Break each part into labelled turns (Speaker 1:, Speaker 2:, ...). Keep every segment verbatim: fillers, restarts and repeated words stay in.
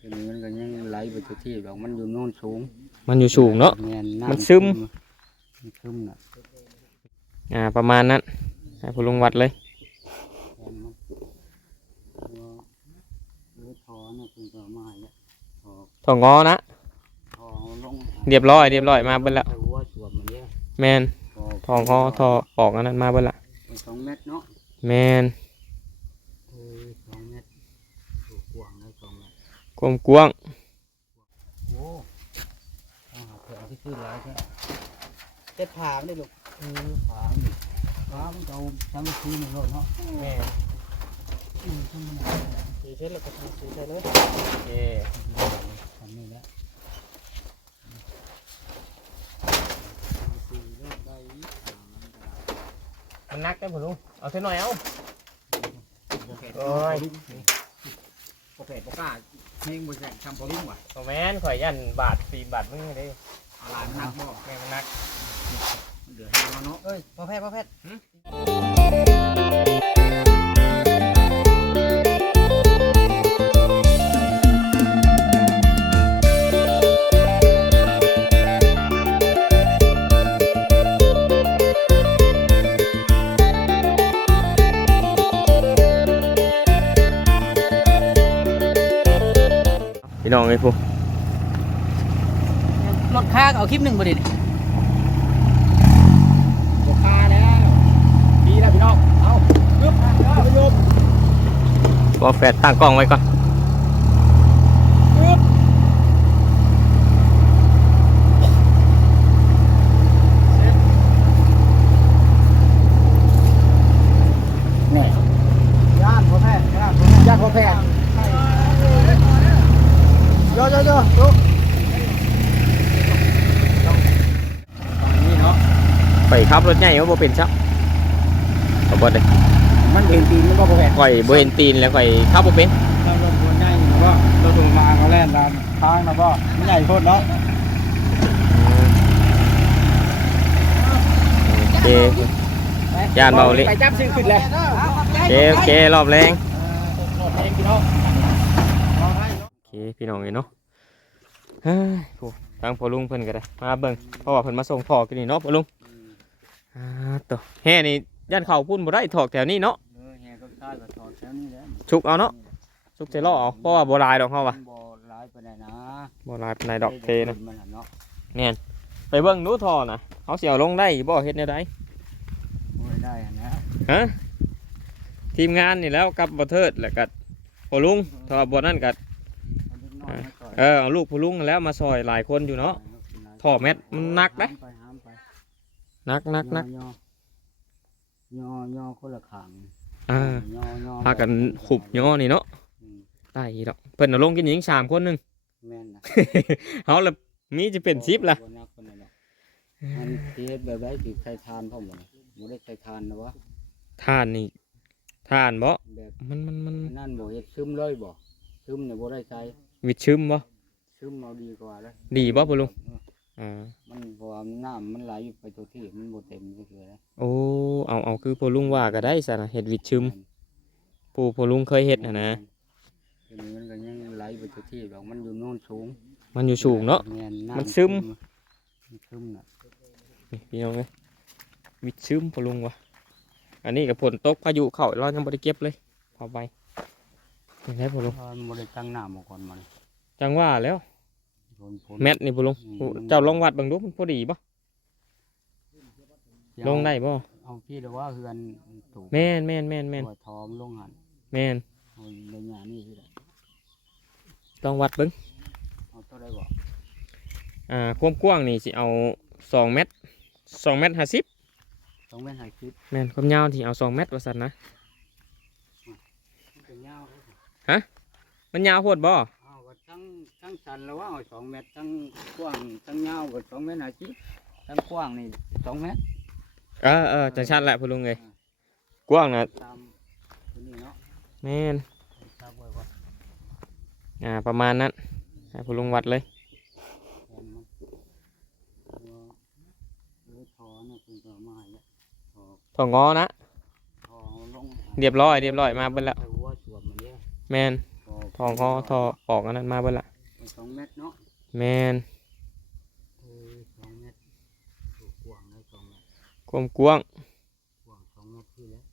Speaker 1: ทีนี้มันก็ยังไหลไปทุกที่ดอกมันอยู่โน่นสูง
Speaker 2: มันอยู่สูงเนาะมันซึม
Speaker 1: มันซึมน่ะ
Speaker 2: อ่าประมาณนั้นให้ผู้ลุงวัดเลยถองอนะเรียบร้อยเรียบร้อยมาเบิ่แล้วแมนทองอทอปอกอันนั้นมาเบิ่ละ
Speaker 1: สองเม็ดเนาะ
Speaker 2: แมน
Speaker 1: สองเม็ดกว้างเลยสองเม็ด
Speaker 2: กว้างกว้าง
Speaker 1: โอ้เอาหาเผื่อที่ขึ้นแล้วใช่เจ็ดผาไม่ได้ลูกเออผานี่ผามันเอาทำทีหนึ่งเลยเนาะ
Speaker 2: แม่
Speaker 1: อืมทำมันสีเช็ดแล้วก็ทำสีใส่เลย
Speaker 2: โอเค
Speaker 1: ทำนี่แหละ
Speaker 2: มันนักได้ผู้ลุงเอาเท่าหน่อยเอาโอ้ย
Speaker 1: โอเคปกาเม่งบุญแสงทำพอลิ่งว่ะ
Speaker 2: โอ้แม่นข่อยยันบาทสี่บาทมึงเลย
Speaker 1: อะไรนักบ่
Speaker 2: แม่มันนัก
Speaker 1: เดือดให้เนาะเอ้ยพ่อแพทย์พ่อแพทย์
Speaker 2: พี่น้องไอ้พวก
Speaker 1: รถค้าเอาคลิปหนึ่งประเด็นรถค้าแล้วดีแล้วพี่น้องเอาปึ๊บคุณผู้ชม
Speaker 2: ก็แฟดตั้งกล้องไว้ก่อน
Speaker 1: ปึ๊บนี่ย่านพ่อแพทย์ย่านพ่อแพทย์โยโยโยโย
Speaker 2: ไปขับรถใหญ่ก็บ่เป็นชักขบวนเลย
Speaker 1: มันเป็นตีนมันก็บ่แพ้
Speaker 2: ข่อยบ่เห็นตีนแล้วข่อยขับบ่เป็น
Speaker 1: เราลงบนใหญ่ก็เราลงมาเขาแล่นตามทางนะก็มันใหญ่โคตรเนาะ
Speaker 2: โอเคย่านเบาเลย
Speaker 1: ไปจับซื้อขึ้นเลย
Speaker 2: โอเคโอเครอบแรงโอเคพี่น้องเนาะเฮ้ยโหทางพ่อลุงเพิ่นก็ได้มาเบิ่งเพราะว่าเพิ่นมาส่งถอกกันนี่เนาะพ่อลุงอ่าตัวแห่นี่ย่านเขาพุ่นบ่ได้ถอกแถวนี้เนาะ
Speaker 1: เออแห่ก็ได้ก็ถอกแถวนี้แหละ
Speaker 2: ชุกเอาเนาะชุกเทล่อเอาเพราะว่าบ่ลายดอกเฮาว่ะ
Speaker 1: บ่ลายปานใดนะ
Speaker 2: บ่ลายปานใดดอกเทนะเนี่ยไปเบิ่งดูท่อน่ะเฮาสิเอาลงได้บ่เฮ็ดแนวใด
Speaker 1: บ่ได้นะ
Speaker 2: ฮะทีมงานนี่แล้วกับบ่เทิดแล้วก็พ่อลุงถ้าบ่นั่นก็เออเอาลูกพ่อลุงแล้วมาซอยหลายคนอยู่เนาะท่อเม็ดมันหนักเด้นักนักนัก
Speaker 1: ย่อย่อคนละขาง
Speaker 2: อ่าพากันขุบย่อนี่เนาะได้ดอกเพิ่นเอาลงกินหญิงสามคนหนึ่ง
Speaker 1: แม่นนะ
Speaker 2: เอาละมีจะเป็นชิปล่ะ
Speaker 1: มันเทียบแบบไรติดใช้ทานพ่อหมดบ่ได้ใช้ทานนะวะ
Speaker 2: ทานนี่ทานบ่มันมันมัน
Speaker 1: นั่นบ่เฮ็ดซึมเลยบ่ซึมเนี่ยบ่ได้ใช้
Speaker 2: วิชึมบ่
Speaker 1: ซึมเอาดีกว่าแล้ว
Speaker 2: ดีบ่พ่อลุงอ่า
Speaker 1: มันเพราะว่าน้ำมันไหลไปตัวที่มันบ่เต็มก็คือแล้ว
Speaker 2: โอ้เอาเอาคือพ่อลุงว่าก็ได้ซะนะเฮ็ดวิชึมปู่พ่อลุงเคยเฮ็ดนะนะ
Speaker 1: ทีนี้มันก็ยังไหลไปตัวที่ดอกมันอยู่โน่นสูง
Speaker 2: มันอยู่สูงเนาะมันซึม
Speaker 1: มันซึมน่ะ
Speaker 2: นี่พี่น้องเอ้ยวิชึมพ่อลุงว่ะอันนี้ก็ฝนตกพายุเข้าเรายังบ่ได้เก็บเลยพอไปนี่ได้พ่อลุง
Speaker 1: มันบ่ได้ตั้งน้ำมาก่อนมัน
Speaker 2: จังว่าแล้วแมทนี่พ่อลุงเจ้าลองวัดเบิ่งดูมันพอดีบ่ลงได้บ่
Speaker 1: เอาพี่เดี๋ยวว่าเฮือนถูก
Speaker 2: แม่นแม่นแม่นแม่น
Speaker 1: ทอมลงหัน
Speaker 2: แม่น
Speaker 1: เอาในหญ้านี่คือ
Speaker 2: ลองวัดเบิ่ง
Speaker 1: เอาเท่าใดบ่
Speaker 2: อ่าความกว้างนี่สิเอาสองเมตรสองเมตรห้าสิบ
Speaker 1: สองเมตรห้าสิบ
Speaker 2: แม่นความยาวที่เอาสองเมตรว่าซั่นนะฮะมันยาวโพดบ่
Speaker 1: ทั้งทั้งสันแล้วว่าสองเมตรทั้งกว้างทั้งยาวก็สองเมตรห้าสิบทั้งกว้างนี่สองเมตร
Speaker 2: เออเออจังชันแหละพ่อลุงเลยกว้างนะแม่นอ่าประมาณนั้นให้พ่อลุงวัดเลยถองอนะเรียบร้อยเรียบร้อยมาเบิ่แล้วแม่นทองคอทอออกอันนั้นมาเบิ่ละ
Speaker 1: สองเมตรเนาะ
Speaker 2: แมน
Speaker 1: เออสองเมตรถูกกว้างเลยสองเมตร
Speaker 2: ความกว้าง
Speaker 1: กว้างสองเมตรที่แล้ว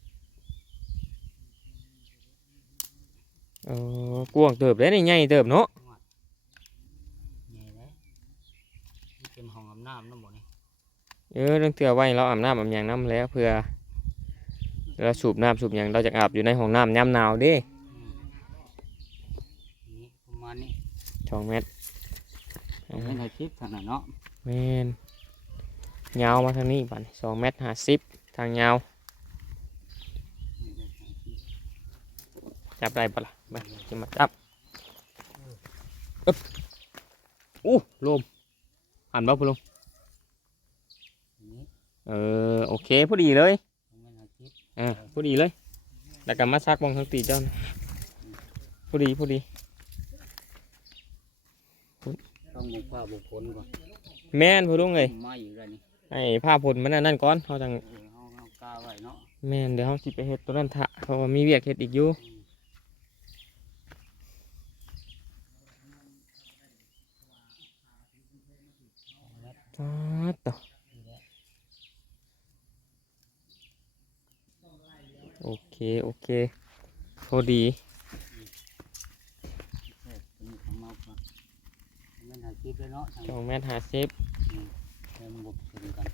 Speaker 2: เออกว้างเติบได้นี่ใหญ่เติบเนาะ
Speaker 1: ไงเลยนี่เป็นห้องอาบน้ำน้ำบ่นี่
Speaker 2: เออเรื่องเตือไว้เราอาบน้ำอาบหยังน้ำแล้วเพื่อเราสูบน้ำสูบหยังเราจะอาบอยู่ในห้องน้ำยามหนาวเด้
Speaker 1: อืมนี่ประมาณนี้
Speaker 2: สองเมตร
Speaker 1: เป็นไฮชิปขนาดเนาะ
Speaker 2: แมนยาวมาทางนี้ป่ะสองเมตรห้าสิบทางยาวจับได้ปะล่ะไปจะมาจับอึ๊บอู้ลมหันบ้าพลุง
Speaker 1: นี่
Speaker 2: เออโอเคพอดีเลย
Speaker 1: เป็นไฮชิป
Speaker 2: อ่าพอดีเลยแล้วก็มาซักบองทั้งตีเจ้านะพอดีพอดี
Speaker 1: ต้องบุกผ้าบุกขนก่อน
Speaker 2: แม่นพอลุงเลย
Speaker 1: มาอยู่ไรนี่
Speaker 2: ไอ้ผ้าผลมันอันนั่นก่อนเขาจัง
Speaker 1: เออเอาเอากาไว้เนาะ
Speaker 2: แม่นเดี๋ยวเขาสิไปเฮ็ดตัวนั้นทะเพราะว่ามีเวียกเฮ็ดอีกอยู่ฟาดต่อโอเคโอเคพอดี
Speaker 1: เออตัวนี้ของเราก่อนเป็นไฮชิปเลยเนาะทาง
Speaker 2: สองเมตรห้าสิบ
Speaker 1: เริ่มบุกถึงกัน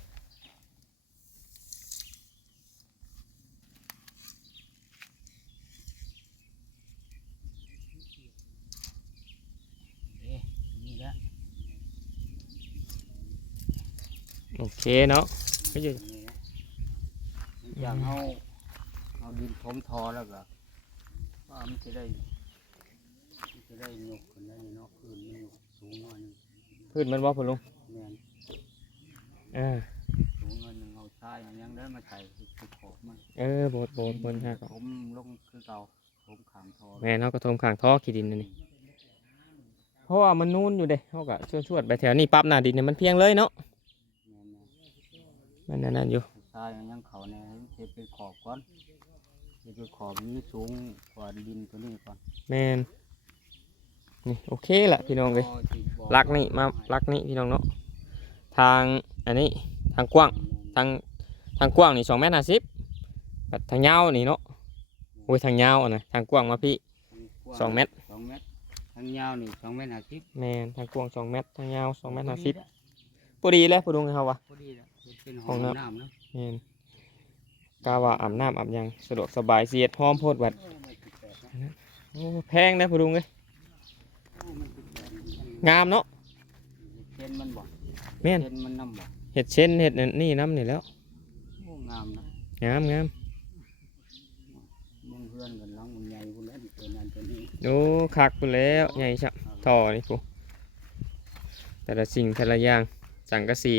Speaker 1: เอ๊ะนี่ละ
Speaker 2: โอเคเนาะไม่อยู่
Speaker 1: นี่ละอย่างเอาเอาดินถมทอแล้วก็ว่ามันจะได้มันจะได้ยกขึ้นได้เนาะขึ้นมันยกสูงหน่อยหนึง
Speaker 2: พื้นมันว่าพอลุง
Speaker 1: แม่น
Speaker 2: อ่า
Speaker 1: สูงหน่อยหนึงเอาทรายเอาหยังได้มาใส่คือขอบมัน
Speaker 2: เออโบดโบดบนฮะก็
Speaker 1: ผมลงคือเก่าผมขางทอ
Speaker 2: แม่นเขาก็ทมข้างท่อขี้ดินนั่นนี่เพราะว่ามันนูนอยู่เด้เขาก็ชวดๆไปแถวนี้ปั๊บหน้าดินเนี่ยมันเพียงเลยเนาะ
Speaker 1: แม่น
Speaker 2: มันนั่นๆอยู่
Speaker 1: ๆทรายเอาหยังเขาเนี่ยให้เทไปขอบก่อนเทไปขอบนี้สูงกว่าดินตัวนี้ก่อน
Speaker 2: แม่นนี่โอเคละพี่น้องเลยลักนี่มาลักนี่พี่น้องเนาะทางอันนี้ทางกว้างทางทางกว้างนี่สองเมตรห้าสิบทางยาวนี่เนาะโอ้ยทางยาวอ่ะนะทางกว้างมาพี่สองเมตร
Speaker 1: สองเมตรทางยาวนี่สองเมตรห้าสิบ
Speaker 2: แม่นทางกว้างสองเมตรทางยาวสองเมตรห้าสิบพอดีเลยพอดุงเขาวะ
Speaker 1: พอดีแล้วเป็นห้องน้ำนะ
Speaker 2: แม่นกาว่าอาบน้ำอาบหยังสะดวกสบายเสียดหอมโพดวัดโอ้แพงนะพอดุงเลยงามเนาะ
Speaker 1: เช่นมันบ่
Speaker 2: แม่น
Speaker 1: เช่นมันน้ำบ่
Speaker 2: เห็ดเช่นเห็ดนั่นนี่น้ำนี่แล้ว
Speaker 1: โอ้งามนะ
Speaker 2: งามงาม
Speaker 1: มึงเพื่อนกันน้องมึงใหญ่กูแล้วตัวนั้นตัวนี้
Speaker 2: โอ้คักไปแล้วใหญ่ชับท่อนี่กูแต่ละสิ่งแต่ละอย่างสังกะสี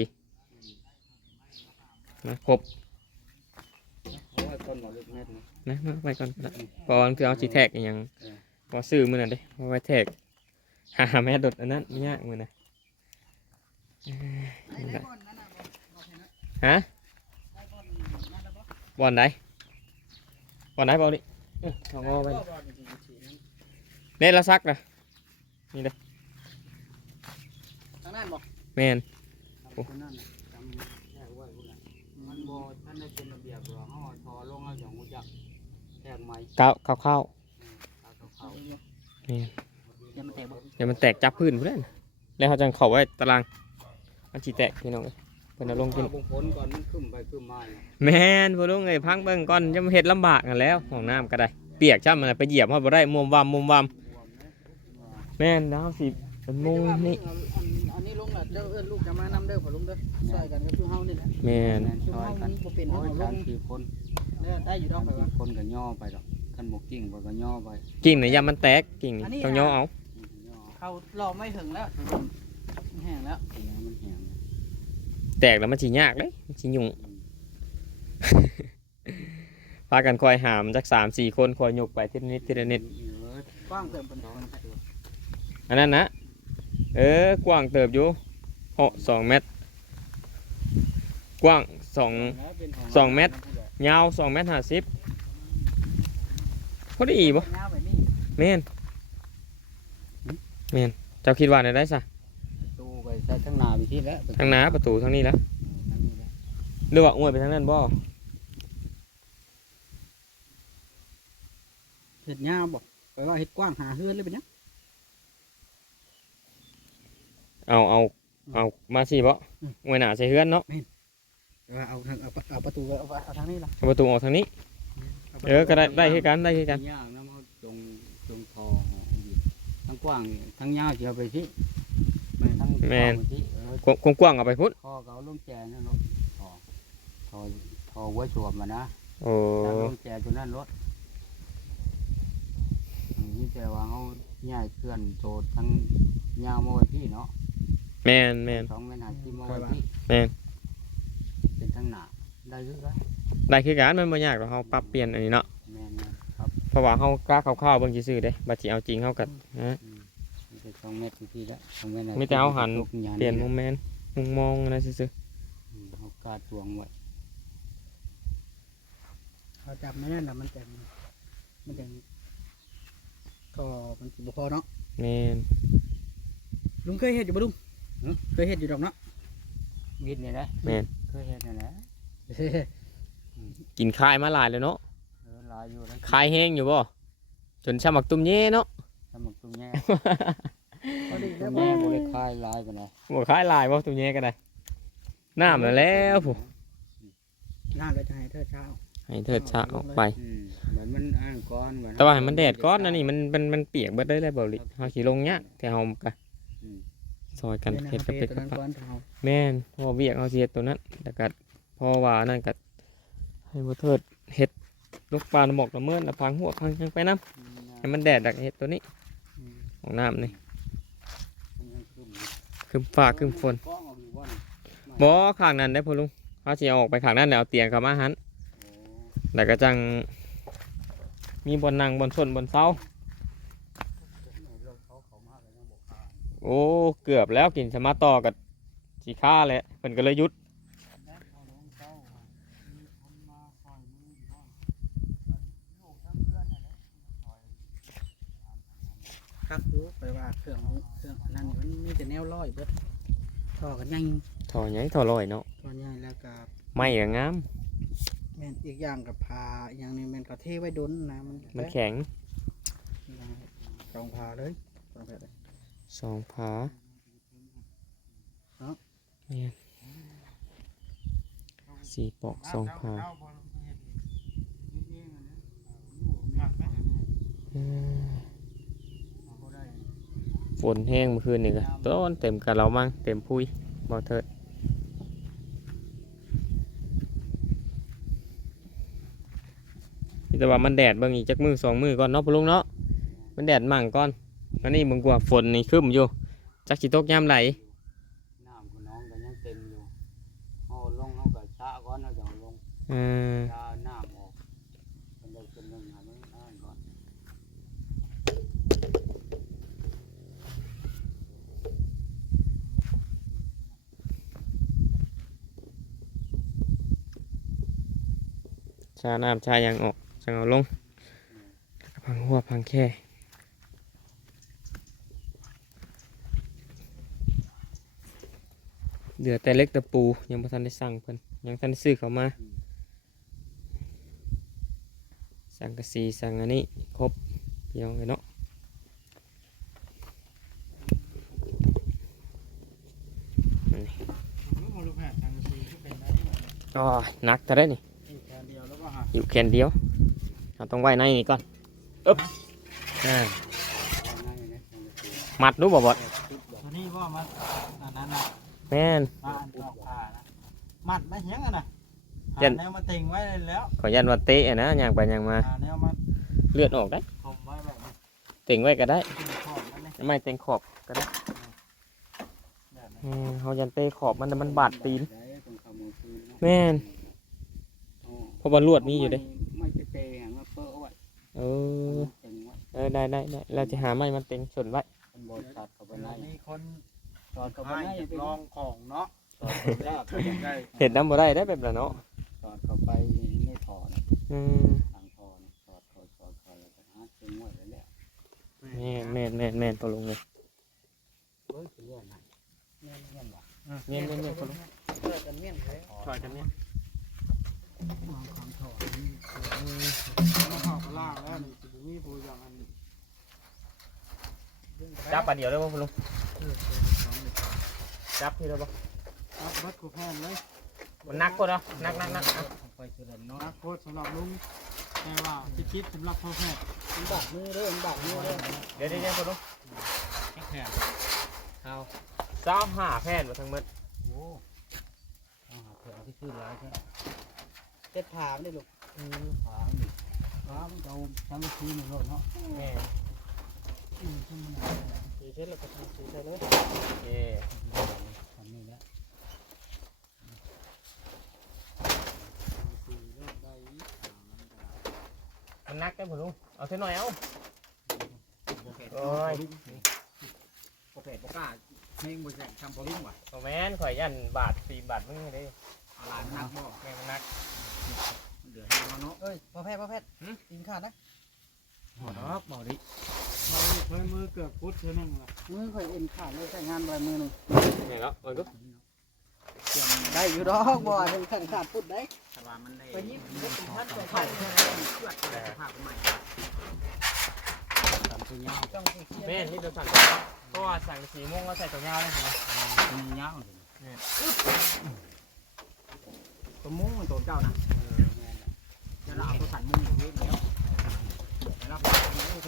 Speaker 2: นะครบ
Speaker 1: โอ้ยคนหมดเล็กเม็ดนะ
Speaker 2: นะมาไปก่อนนะก่อนคือเอาสีแท็กอหย่างพอซื้อมือนั่นเด้เอาไว้แท็กหาแม่ดดอันนั้นไม่ยากมือนะเอ้ยนั่นแหละฮะบอลไหนบอลไหนบอลนี่เออเอางอไปเน็ตละซักนะนี่เด้อ
Speaker 1: ทางนั้นบ่
Speaker 2: แมน
Speaker 1: คนนั้นน่ะจำแยกไว้พุ่นน่ะมันบ่ท่านได้เป็นระเบียบหรอกเฮาทอลงเอาอย่างกูจักแทกไม้
Speaker 2: ก้าวข้าวข้าว
Speaker 1: ตาเข้า
Speaker 2: แม่น
Speaker 1: ๆยังมันแตกบ่
Speaker 2: เดี๋ยวมันแตกจับพื้นเพื่อนแล้วเขาจังเข้าไว้ตารางมันจีแตกพี่น้องเอ้ยเพิ่นเอาลงกิน
Speaker 1: บ่ผลก่อนมันขึ้นไปขึ้นมาเนี่ย
Speaker 2: แม่นพอลุงเอ้ยพังเบิ่งก่อนจะมาเฮ็ดลำบากกันแล้วห้องน้ำก็ได้เปียกจ้ามันนะไปเหยียบเฮาบ่ได้มุมวามมุมวาม
Speaker 1: บวมนะ
Speaker 2: แม่นดาวสิเป็นมุงนี่
Speaker 3: อันนี้ลงแหละเด้อเอิ้นลูกจะมานำเด้อขอลุงเด้อใส่กันก็คือเฮานี่แหละ
Speaker 2: แม่น
Speaker 1: แม่นช่วยกัน
Speaker 3: บ่เป็น
Speaker 1: โอ้
Speaker 3: เฮาย ล
Speaker 1: สาง มสี่คน
Speaker 3: เด้อได้อยู่ดอกไป
Speaker 1: สี่
Speaker 3: ว่า
Speaker 1: คนก็ย่อไปดอกคันบ่กิ้งบ่ก็ย่อไป
Speaker 2: กิ่งนี่ยามมันแตกกิ่งนี่ต้องย่อเอา
Speaker 1: ย่อ
Speaker 3: เขารอไม่ถึงแล้วแห้งแล้ว
Speaker 1: ให้มันแห้ง
Speaker 2: แตกแล้วมันสิยากเด้มันสิยุ่ง พากันคอยหามจักสามสี่คนคอยยกไปทีละนิดทีละนิด
Speaker 3: กว้างเติมเป็น
Speaker 2: อันนั้นนะเออกว้างเติบอยู่หกสองเมตร กว้างสอง สองเมตร ยาวสองเมตรห้าสิบพอดีบ่
Speaker 3: ยาวแบบนี้
Speaker 2: แม่นเจ้าคิดว่าได้ได้ซะ
Speaker 1: ตู้ไปใช้ทั้งหน้าไปที่แล้ว
Speaker 2: ทางหน้าประตูทางนี้แล้ว
Speaker 1: ทั้งนี้แล้ว
Speaker 2: หรือว่าอวยไปทางนั้นบ่
Speaker 3: เฮ็ดยาวบ่ไปว่าเฮ็ดกว้างหาเฮือนเลยเป็นหยัง
Speaker 2: เอาเอาเอามาสิบ่อวยหน้าใส่เฮือนเนาะ
Speaker 3: แต่ว่าเอาทางเอาเอาประตูเอาเอาทางนี้ล่ะ
Speaker 2: เอาประตูออกทางนี้
Speaker 3: าประตู
Speaker 2: เออก็ได้ได้คือกันได้คือกัน
Speaker 1: ยากนะมันตรงตรงทอทั้งกว้างทั้งยาวเสียไปที่ทั้งกว้างไปที่
Speaker 2: กว้างๆเอาไปพุ่น
Speaker 1: คอเขาลุงแจนั่นรถทอทอทอหัวชวมมานะ
Speaker 2: โอ้
Speaker 1: ถ้าลุงแจตัวนั้นรถนี่แต่ว่าเขาย่ายเคลื่อนโจดทั้งยาวมาไว้ที่เนาะ
Speaker 2: แม่นแม่น
Speaker 1: สองแม่นาที่มาไว้ที่
Speaker 2: แม่น
Speaker 1: เป็นทั้งหนาได้หรือไง
Speaker 2: ได้คือกันมันบ่ยากหรอกเฮาปรับเปลี่ยนอันนี้เนาะ
Speaker 1: แม่นครับ
Speaker 2: เพราะว่าเฮากล้าคร่าวๆเบิ่งซื่อๆเด้บัดสิเอาจริงเฮาก็ฮะ
Speaker 1: มีแต่สองเมตรที่แล้วสองเมตร
Speaker 2: มีแต่เอาหัน เปลี่ยนมุมแม่นมุมมองนะซื่อ
Speaker 1: เอากาดตวงไว้
Speaker 3: เอาจับไม่นั่นน่ะมันจะมันจะก็มันสิบ่พอเนาะ
Speaker 2: ๆแม่น
Speaker 3: ลุงเคยเฮ็ดอยู่บ่ลุงเคยเฮ็ดอยู่ดอกเนาะ
Speaker 1: วิทย์นี่นะ
Speaker 2: แม่น
Speaker 1: เคยเห็นนั่นแหละ
Speaker 2: กินคายมาหลายแล้วเนาะ
Speaker 1: เออหลายอยู่แล้ว
Speaker 2: คายแห้งอยู่บ่จนชะมักตุ้มเย่เนาะ
Speaker 1: สมุกตรงแง่
Speaker 3: พอดี
Speaker 1: ตร
Speaker 3: แล้ว
Speaker 1: ง
Speaker 3: บ่
Speaker 1: แง่บริคายหลายไปไหน
Speaker 2: บ่คายหลายบ่ตุ้มเย่ก็ได้น้ำแล้วแล้วผู้
Speaker 3: น้าเราจะให้เธอเช้า
Speaker 2: ให้เถิดชะออกไป
Speaker 1: อืมเหมือนมันอ้างก้อนเหมือน
Speaker 2: แต่ว่าให้มันแดดก้อนนะนี่มันมันมันเปียกเบิดได้เลยเบาลิเฮาสิลงยากแต่เฮาก็ซอยกันเฮ็ดกับเป็ด
Speaker 3: ตัว
Speaker 2: กับ
Speaker 3: นั้น
Speaker 2: ปลา
Speaker 3: ก่อนเฮา
Speaker 2: แม่นเพราะว่าเวียกเฮาสิเฮ็ดตัวนั้นแล้วก็พอว่านั่นก็ให้บ่เถิดเฮ็ดลูกปลาหมอกละเมินละพังหัวพังจังไปน้ำให้มันแดดดักเฮ็ดตัวนี้ของน้ำนี่คือฟ้าคือฝนบ่ข้างนั้นได้อพ่อลุงเฮาสิเอาออกไปข้างนั้นแล้วเอาเตียงเข้ามาหันแล้วก็จังมีบนนั่งบนส้นบนเสาโอ้เกือบแล้วกินสมาต่อกับสีข้าเลยเพิ่นก็เลยหยุด
Speaker 3: ครับดูไปว่าเครื่องเครื่องอันนั้นนี่มันมีแต่แนวร้อยเบิดท่อกันยัง
Speaker 2: ถอหยังถอลอยเนาะ
Speaker 3: ท่อใหญ่แล้วก็
Speaker 2: ไม่ก็งาม
Speaker 3: แม่นอีกอย่างกับพาอีกอย่างหนึงแม่นก็เทไว้ดนนะมัน
Speaker 2: มันแข็ง
Speaker 3: จองพาเลยจองพาเลย
Speaker 2: สองผาเนี่ยสี่ปอกสองผาอืมฝนแห้งเมื่อคืนนี่ก็ต้นเต็มกะเรามั่งเต็มพุยบ่เถิดแต่ว่ามันแดดเบิ่งอีกจักมือสองมือก่อนเนาะพ่อลุงเนาะมันแดดมั่งก่อนอันนี้มึงกว่าฝนนี่ครึ้มอยู่จักสิตกยามไหล
Speaker 1: น้ำของน้องก็ยังเต็มอยู่เอาลงเอากับชาก้อนเอาอย่างลง
Speaker 2: อืม
Speaker 1: ชาน้ำออกเป็นได้เป็นหนึ่งหาไม่ได้ก่อน
Speaker 2: ชาน้ำชายังออกจังเอาลงพังหัวพังแค่เหลือแต่เล็กตะปูยังบ่ทันได้สั่งเพิ่นยังทันได้ซื้อเขามาสั่งกระสีสั่งอันนี้ครบพี่น้องเลยเนาะก็หนักแต่ได้นี่
Speaker 3: อีกแค่เดียวแล้วก็หา
Speaker 2: อยู่แขนเดียวเราต้องไว้ในนี่ก่อนอึ๊บอ่า
Speaker 1: ง่ายนะ
Speaker 2: มัดรู้บ่บด
Speaker 3: ตัวนี้ว่ามันอันนั้นน่ะ
Speaker 2: แม่น
Speaker 3: มาอันออกผ่านะมัดไม่เหี้ยงอ่ะนะหา
Speaker 2: เจ็ด
Speaker 3: แนวมาเต็งไว้เลยแล้ว
Speaker 2: ขอยันว่าเตะนะอย่างไปอย่างมา
Speaker 3: หาแนวมา
Speaker 2: เลือดออกได้
Speaker 3: คมไว้แบบนี้
Speaker 2: เต่งไว้ก็ได้
Speaker 3: ขึ้นขอบมันเลย
Speaker 2: ไม่เต่งขอบก็ได้
Speaker 3: แบบนี้
Speaker 2: อืมเขายันเตะขอบมันมันบาดตีน
Speaker 1: ได้ตรงขโมยปืน
Speaker 2: แม่นเพราะว่าลวดมีอยู่เด้
Speaker 1: ไม่จะเตะอย่างว่าเปิ้ลไว้
Speaker 2: เออ
Speaker 1: เต็งไว้
Speaker 2: เออได้ได้ได้เราจะหาไม้มันเต็งชนไว้
Speaker 1: เป็นบริษัทเข้าไป
Speaker 3: เว
Speaker 1: ใน
Speaker 3: ลามีคน
Speaker 1: ตอนเข้าไป
Speaker 3: ให้
Speaker 1: ในเป็น
Speaker 3: ลองของเนาะ
Speaker 1: ตอนเข้าไปได้
Speaker 2: เห็ดน้ำบ่ได้ได้แบบนั้นเนาะ
Speaker 1: ตอนเข้าไปในถอนะ
Speaker 2: อืม
Speaker 1: ทางถอนะถอดถอดถอดถอดแล้วก็หาเต็งไว้แล้วแหละ
Speaker 2: แม่นแม่นแม่นแม่นตัวลงเลย
Speaker 1: เฮ้ยเลี้ยงนะ
Speaker 3: เงี้ยเงี้ยบ่
Speaker 2: เมียนเมียนเมียนพอลุง
Speaker 3: ช่วยกันเงี้ยเลย
Speaker 2: ช่วยกันเนี่ย
Speaker 3: มองความถอด
Speaker 1: มาเข้ากระล่างแล้วนี่สิมีผู้อย่างอันนี้
Speaker 2: จับปลาเดียวได้ป่ะพอลุง
Speaker 3: เออสองเด็ก
Speaker 2: จับที่ได้ป่ะ
Speaker 1: รับบัดกูแพนเลย
Speaker 2: มันนักโคตรเนาะนักนักนักเอา
Speaker 3: ไปเจริญเนาะ
Speaker 1: นักโคตรสำหรับลุงแต่ว่าที่คิดสำหรับพ่อแพทย์
Speaker 3: มันบาดมือเด้อมันบาดมือเด้อ
Speaker 2: เดี๋ยวเดี๋ยวเดี๋ยวพอลุง
Speaker 1: แพทย์
Speaker 2: เอาสามห้าแผ่นมาทั้งหมด
Speaker 1: โอ้เอาหาเผื่อที่ขึ้นร้ายใช่
Speaker 3: เจ็ดผาไม่ได้ลูก
Speaker 1: เออฝาหนึ่งฝามันเอาทั้งทีหนึ่งรถเนาะ
Speaker 2: แม่
Speaker 1: อืมขึ้นมาหน่อย
Speaker 3: สีเช็ดแล้วก็ทำสีใส่เลย
Speaker 2: โอเค
Speaker 1: ทำนี่แหละสี่รอบได้อีกอ่ามันก็ได้
Speaker 2: มันนักได้พอลุงเอาเท่าหน่อยเอา
Speaker 3: โอเค
Speaker 2: โอ้ย
Speaker 3: โอเคบ่กล้าให้บ่แข่งทำพอลุ่มว่ะ
Speaker 2: โอ้แม่นข่อยยันบาทสี่บาทมึงได้
Speaker 3: เอาลายมันนักบ่
Speaker 2: แม่มันนัก
Speaker 3: เดือดให้เราเนาะเอ้ยพ่อแพทย์พ่อแพทย์ตีนขาดนะ
Speaker 2: หัวเนาะเบาดิ
Speaker 1: เราเคยมือเกือบพุทธเท่านั้นละ
Speaker 3: มือข่อยเอ็นขาดเลยใช้งานบ่มือนึง
Speaker 2: เนี่ยเนาะมันก็
Speaker 3: ได้อยู่ดอกบ่เป็นขันขาดพุดได้
Speaker 2: สบายมันได้
Speaker 3: ไปยิ้มเป็นท่านตัวไข่แค่นั้นเพื่อแต่ภาพใหม่
Speaker 1: สามตัวยาว
Speaker 3: ต้องเคลียร์
Speaker 2: แม่นนี่ตัวสั่นเพราะว่าสั่งสีม่วงก็ใส่ตัวยาวเลยเห็นไหม
Speaker 1: ตัวยาวเลย
Speaker 3: ตัวมุ้งมันตัวเจ้าน่ะ
Speaker 1: เออแม่นละ
Speaker 3: จะเราเอาตัวสันมุ้งอย่างนี้เดียวแต่เราบอกอย่างนี้แค่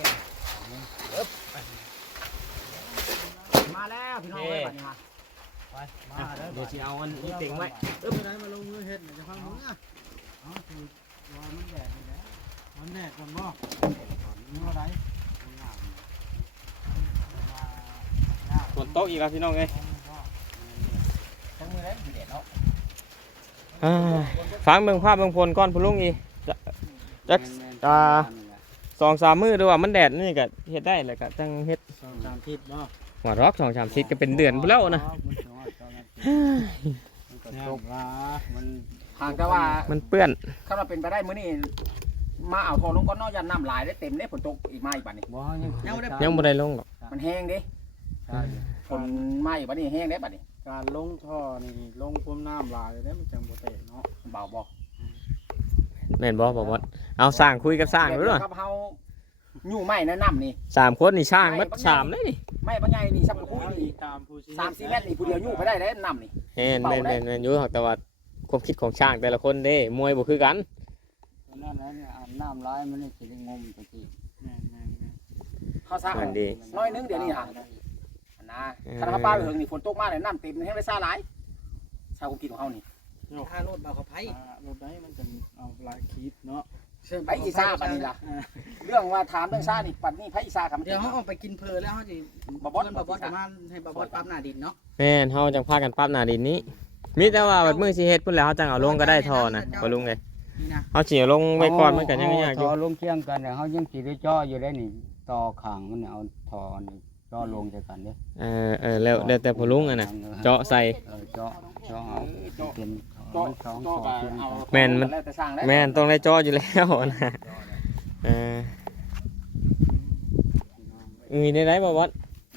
Speaker 3: มาแล้วพี่น้องเอ้ยบัดนี้มา
Speaker 1: มาแล้ว
Speaker 2: เดี๋ยวจะเอาอันนี้ติ่งไว้
Speaker 1: เออไปไหนมาลงมือเฮ็ดจะฟังมึงอ่ะอ๋อคือรอมันแดดนี่แหละมันแดดก่อนบ่นี่ว่าไร
Speaker 2: ฝนตกอีกแล้วพี่น้องเอ้ย
Speaker 3: ทั้งมือได้เด็ดเนาะ
Speaker 2: อ่าฟังเบิ่งภาพเบิ่งพลก่อนพุ่ลุงอีจะจักอ่าสองสามมื้อด้วยว่ามันแดดนี่ก็เฮ็ดได้แหละก็จังเฮ็ด
Speaker 1: สองสามทิศบ่
Speaker 2: หัวรอกสองสามสิบก็เป็นเดือนพุ่นแล้วนะ
Speaker 1: มันก็ตกว่ามัน
Speaker 3: ห่างแต่ว่า
Speaker 2: มันเปื้อน
Speaker 3: ถ้าเราเป็นไปได้มื้อนี้มาเอาทอลงก้อนนอกยันน้ำลายได้เต็มได้ฝนตกอีกมาอีกบัดนี้
Speaker 1: บ่ยัง
Speaker 2: ยังบ่ได้ลงหรอก
Speaker 3: มันแห้งดิ
Speaker 1: ใช่
Speaker 3: ฝนมาอีกบัดนี้แห้งได้บัดนี้
Speaker 1: การลงท่อนี่ลงพุ่มน้ำลายได้มันจังบ่เตะเนาะ
Speaker 3: เบาบ่
Speaker 2: แม่นบ่บอกว่าเอาสร้างคุยกับสร้างด้วย
Speaker 3: เดี๋
Speaker 2: เนาะ
Speaker 3: ยวครับเฮายู่ไม้แนะนำนี่
Speaker 2: สามคนนี่สร้างมัดสามเลยนี่
Speaker 3: ไม้บางใหญ่นี่ซับกระพุ้ยนี่
Speaker 1: ตามผู้ชี้
Speaker 3: สามสี่เมตรนี่ผู้เดียวยู่ไปได้ได้นำนี่
Speaker 2: แม่นแม่นแม่นแม่นอยู่แต่ว่าความคิดของช่างแต่ละคนเด้มวยบ่คือกัน
Speaker 1: นั่นนั่นอาบน้ำลายมันนี่สิได้งมตะกี้แม่น
Speaker 3: เขาสร้าง
Speaker 2: มันดี
Speaker 3: น้อยนึงเดี๋ยวนี้ฮะนะถ้าเขาป้าไปถึงนี่ฝนตกมาเลยน้ำเต็มให้ไปซ่าหลายชาวกุกินของเขานี่
Speaker 4: ถ้ารถเบาเขาไผ่
Speaker 1: รถได้มันจะเอาลายคีดเนาะ
Speaker 3: ไปอีซ่าปันนี่ล่ะเรื่องว่าถามเรื่องซ่านี่ปันนี่ไปอีซ่าครับ
Speaker 4: เดี๋ยวเขาออกไปกินเพลแล้วเขาจะ
Speaker 3: บอบอส
Speaker 4: เงินบอบอสประมาณให้บอบอสปั๊มหน้าดินเนาะ
Speaker 2: แม่นเฮาจังพากันปรับหน้าดินนี้ มีแต่ว่าบัดมื้อสิเฮ็ดพุ่นแล้วเฮาจังเอาลงก็ได้ทอนะบ่ลุงเอ้ย
Speaker 4: นี่นะ
Speaker 2: เฮาสิเอาลงไว้ก่อนมันก็ยังยากอยู่
Speaker 1: ต่อลงเชียงกันเนี่ยเขายังสิได้จ่ออยู่ได้นี่ต่อขังมันเนี่ยเอาทอนี่จ่อลงใส่กันเด้
Speaker 2: เออเออแล้วแล้วแต่พ่อลุงอ่ะน่ะเจาะใส่
Speaker 1: เออเจาะเจาะเอาเป็น
Speaker 3: โต๊ะ
Speaker 1: สอง
Speaker 3: โต๊ะ
Speaker 1: สองเชียง
Speaker 3: เอา
Speaker 1: กัน
Speaker 2: แม่นมัน
Speaker 3: แล้วแต่สร้างได้
Speaker 2: แม่นต้องได้เจาะอยู่แล้วนะเออมีได้ไหนบ่บอส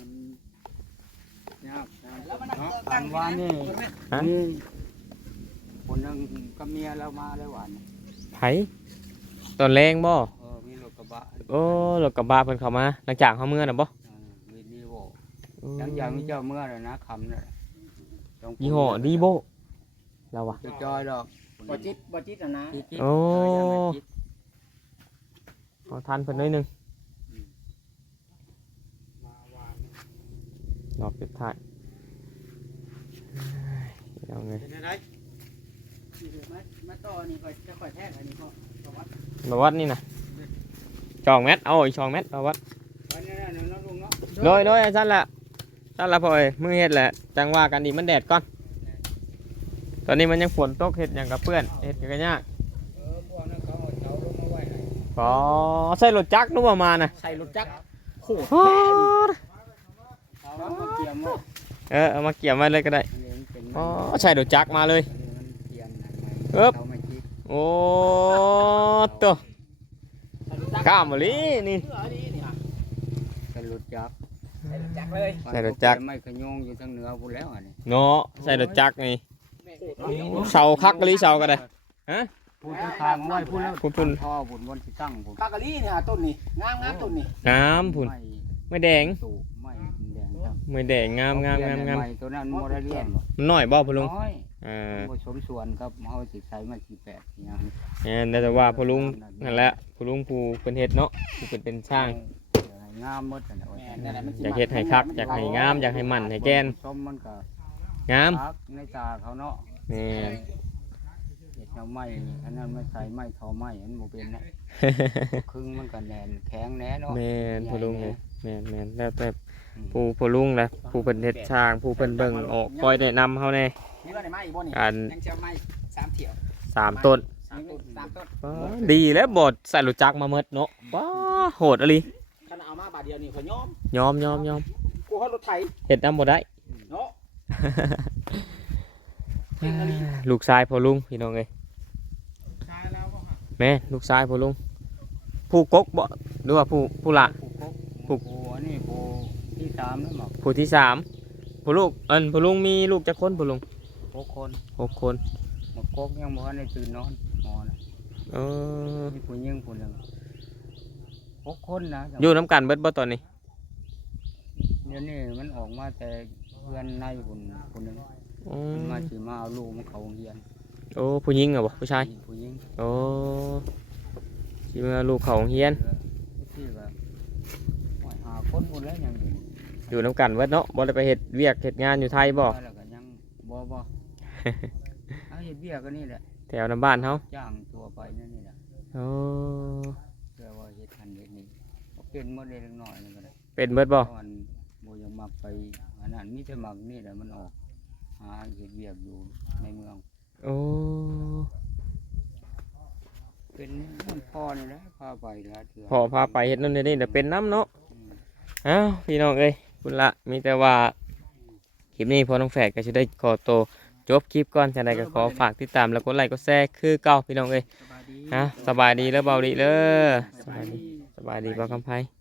Speaker 1: อันว่านี่
Speaker 2: ฮะ
Speaker 1: นี่คนนึงกับเมียเรามาได้หวาน
Speaker 2: ไผตอนแรงบ่
Speaker 1: เออมีรถกระบะ
Speaker 2: โอ้รถกระบะเพิ่นเข้ามาหลังจากเฮาเมื่อน่ะบ่
Speaker 1: เออมีดีโวหลังจากมีเจ้าเมื่อเลยนะคำนั่นแหละต้อง
Speaker 2: ยี่ห้อดีโบแล้ววะ
Speaker 1: จะจอยดอก
Speaker 3: บ่จิตบ่จิตอ่ะนะ
Speaker 1: จิ๊ดๆ
Speaker 2: โอ้
Speaker 1: เยังไม่จิ๊ด
Speaker 2: เอาทันเพิ่นหน่อยหนึงรอบสุดท้ายเอาไง
Speaker 1: เป็นอะไร
Speaker 4: มาต่อนี่ก็จะค่อยแทกอันนี้ก็บอบอส
Speaker 2: มาวัดนี่นะสองเมตรเอาอีกสองเมตรมาวัด
Speaker 1: วันนี้นะน้องลุงเนาะ
Speaker 2: โดยโดยสั้นละสั้นละพ่อเอ้ยมือเฮ็ดแหละจังว่ากันดีมันแดดก่อนตอนนี้มันยังฝนตกเฮ็ดหยังกับเพื่อนเฮ็ดกันยาก
Speaker 1: เออพวกนั้นเขาเอาเสาลงมาไว้ให้
Speaker 2: อ๋อใส่รถจักรนึกว่ามาน่ะ
Speaker 3: ใส่รถจักรโคตร
Speaker 2: อ๋อ
Speaker 1: เขาเอามาเกี่ยมเนาะ
Speaker 2: เออเอามาเกี่ยวไว้เลยก็ได้
Speaker 1: อันนี้มันเป็น
Speaker 2: อ๋อใส่รถจักรมาเลย
Speaker 1: อันนี้มันเกี่ยมนะ
Speaker 2: เอิบ
Speaker 1: เขาไม่จิ๊ด
Speaker 2: โอ้ตัวข้ามมาลีนี่
Speaker 3: เสื้ออันนี้นี่ฮะ
Speaker 1: เป็นรถจักร
Speaker 2: อ
Speaker 3: ใส่รถจักรเลย
Speaker 2: ใส่รถจักร
Speaker 1: ไม่ขยงอยู่ทางเหนือพุ่นแล้วอันนี้
Speaker 2: เนาะใส่รถจักรนี่เสาคักกะลิเสาก็ได้
Speaker 1: พูดทางไว้พูดแล้ว
Speaker 2: พูดพูด
Speaker 1: ท่อพุ่นบนที่ตั้งพุ่น
Speaker 3: ปลากะลี่เนี่ยต้นนี่งามงามต้นนี่
Speaker 2: งามพุ่น
Speaker 1: ไม่
Speaker 2: ไม่แดง
Speaker 1: สูบไม่แดงครับ
Speaker 2: ไม่แดงงามงามงามงาม
Speaker 1: ไตัวนั้นบ่ได้เลี้ยงบ่
Speaker 2: มันน้อยบ่พ่อลุง
Speaker 1: น้อย
Speaker 2: อ่า
Speaker 1: บ่สมส่วนครับเฮาสิใช้ไม้กี่แปดอย่าง
Speaker 2: เนี่ยแต่ว่าพ่อลุงนั่นแหละพ่อลุงผู้เป็นเฮ็ดเนาะผู้เป็นเป็นช่าง
Speaker 1: ให้งามหมดนั่นแหละว่าซั่น
Speaker 2: อยากเฮ็ดให้คักอยากให้งามอยากให้มันให้แกน
Speaker 1: สมมันก็
Speaker 2: งาม
Speaker 1: พักในตาเขาเนาะ
Speaker 2: แม่น
Speaker 1: เฮ็ดเอาไม้อันนั้นไม่ใส่ไม้ทอไม้อันบ่เป็นนะครึ่งมันก็แน่นแข็งแน่เนาะ
Speaker 2: แม่นพ่อลุงเลยแม่นแม่นแล้วแต่ผู้พ่อลุงแหละผู้เป็นเฮ็ดช่างผู้เป็นเบิ่งออกคอยแนะนำเฮาแน่
Speaker 3: มีว่าในไม้อีกบ่นี่
Speaker 2: การ
Speaker 4: ยังจะไม่สามเถี่ยว
Speaker 2: สามต้น
Speaker 3: สามต้นสามต้น
Speaker 2: ว้าดีแล้วบดใส่รถจักรมาเมดเนาะว้าโหดอะลิ
Speaker 3: คันเอามาบาทเดียวนี่ข่อยยอม
Speaker 2: ยอมยอมยอม
Speaker 3: กูฮอดรถไถ
Speaker 2: เฮ็ดน้ำบ่ได้
Speaker 3: เนาะ
Speaker 2: ลูกชายพ่อลุงพี่น้องเอ้ย
Speaker 4: ชายแล้วบ่ฮะ
Speaker 2: แม่ลูกชายพ่อลุงผู้กกบ่หรือว่าผู้ผู้ละ
Speaker 1: ผูกผูกอันนี้ผูกที่สามแล้วหมอก
Speaker 2: ผู้ที่สามผู้ลูกเอิ้นพ่อลุงมีลูกจักคนพ่อลุง
Speaker 1: หกคน
Speaker 2: หกคน
Speaker 1: หมดกกยังบ่ทันได้ตื่นนอนหมอนะ
Speaker 2: เออ
Speaker 1: มีผู้หญิงผู้หนึงหกคนนะ
Speaker 2: อยู่น้ำกันเบิดบ่ตอนนี้
Speaker 1: เดี๋ยวนี้มันออกมาแต่เพื่อนในคนคนหนึง
Speaker 2: อื
Speaker 1: มัน
Speaker 2: ม
Speaker 1: มาสิมาเอาลูกมันเข้าโรงเรียน
Speaker 2: โอ้ผู้หญิงเหรอบ่ผู้ชาย
Speaker 1: ผู้หญิง
Speaker 2: โอ้สิมาลูกเขาโรงเรียน
Speaker 1: ที่ว่าหาคนคนแล้วยังอยู่
Speaker 2: อยู่น้ำกันเบิดเนาะบ่ได้ไปเฮ็ดเวียกเฮ็ดงานอยู่ไทยบ่
Speaker 1: แล้วก็ยังบ่บ่ เอาเฮ็ดเบี้ยก็นี่แหละ
Speaker 2: แถวน้ำบ้านเฮา
Speaker 1: จ้างตัวไปนั่นนี่แหละ
Speaker 2: โอ้
Speaker 1: เพื่อว่าเฮ็ดทันเฮ็ดนี่บ่เป็นหมดเล็กน้อยนี่ก็ได้
Speaker 2: เป็นเบิดบ่
Speaker 1: เพราะมันบ่อยังมักไปอันนั้นมีแต่มักนี่แหละมันออกหาเฮ็ดเวียกอยู่ในเมือง
Speaker 2: โอ้
Speaker 1: เป็นมันพ่อนี่แหละพาไปหลายเทื่อ
Speaker 2: พอพาไปเฮ็ดนั่นนี่แต่เป็นน้ำเนาะ
Speaker 1: อืม
Speaker 2: เอ้าพี่น้องเอ้ยคุณละมีแต่ว่าคลิปนี้พอน้องแฝดก็จะได้ขอโตวจบคลิปก่อนจังใดก็ขอฝากติดตามแล้วกดไลค์กดแชร์คือเก่าพี่น้องเอ้ย
Speaker 4: สบายดี
Speaker 2: ฮะสบายดีแล้วเบาดีเลยสบายดีสบายดีบ่คำไพ